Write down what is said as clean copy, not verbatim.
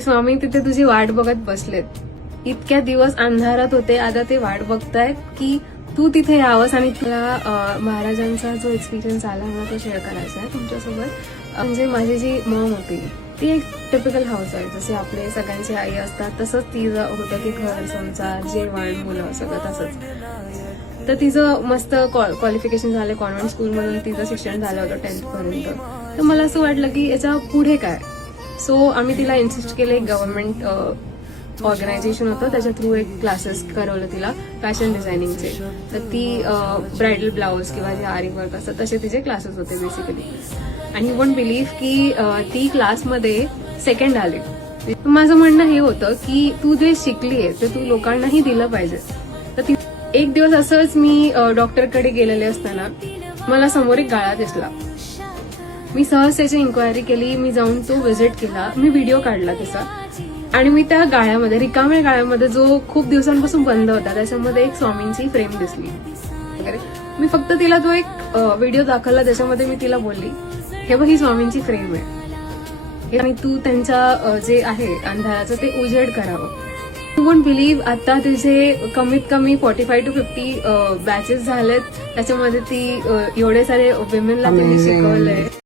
स्वामी तिथे तुझी वाट बघत बसलेत. इतक्या दिवस अंधारात होते, आता ते वाट बघतायत की तू तिथे यावंस आणि तुला महाराजांचा जो एक्सपिरियन्स आला मला तो शेअर करायचा आहे तुमच्यासोबत. म्हणजे माझी जी मॉम होती ती एक टिपिकल हाऊस आहे, जसे आपले सगळ्यांची आई असतात तसंच तिचं होतं की घर संसार जेवण मुलं सगळं तसंच. तर तिचं मस्त क्वालिफिकेशन झालं, कॉन्व्हेंट स्कूलमधून तिचं शिक्षण झालं होतं 10th पर्यंत. तर मला असं वाटलं की याच्या पुढे काय. सो आम्ही तिला इन्सिस्ट केले, एक गव्हर्नमेंट ऑर्गनायझेशन होतं त्याच्या थ्रू एक क्लासेस करवलं तिला फॅशन डिझायनिंगचे. तर ती ब्रायडल ब्लाऊज किंवा जे आरी वर्क असतं तसे तिचे क्लासेस होते बेसिकली. आणि यू वोंट बिलीव्ह की ती क्लासमध्ये सेकंड आली. माझं म्हणणं हे होतं की तू जे शिकलीये ते तू लोकांनाही दिलं पाहिजे. तर ती एक दिवस असंच मी डॉक्टरकडे गेलेले असताना मला समोर एक गाळा दिसला. मी सहज त्याची इन्क्वायरी केली, मी जाऊन तो व्हिजिट केला, मी व्हिडिओ काढला त्याचा. आणि मी त्या गाळ्यामध्ये, रिकाम्या गाळ्यामध्ये जो खूप दिवसांपासून बंद होता त्याच्यामध्ये एक स्वामींची फ्रेम दिसली वगैरे. मी फक्त तिला तो एक व्हिडिओ दाखवला, त्याच्यामध्ये मी तिला बोलली हे बघ ही स्वामींची फ्रेम आहे आणि तू त्यांच्या जे आहे अंधाराचं ते उजेड करावं. यू वोंट बिलीव्ह आता तिचे कमीत कमी 45 to 50 बॅचेस झालेत. त्याच्यामध्ये ती एवढे सारे विमेनला त्यांनी शिकवलंय.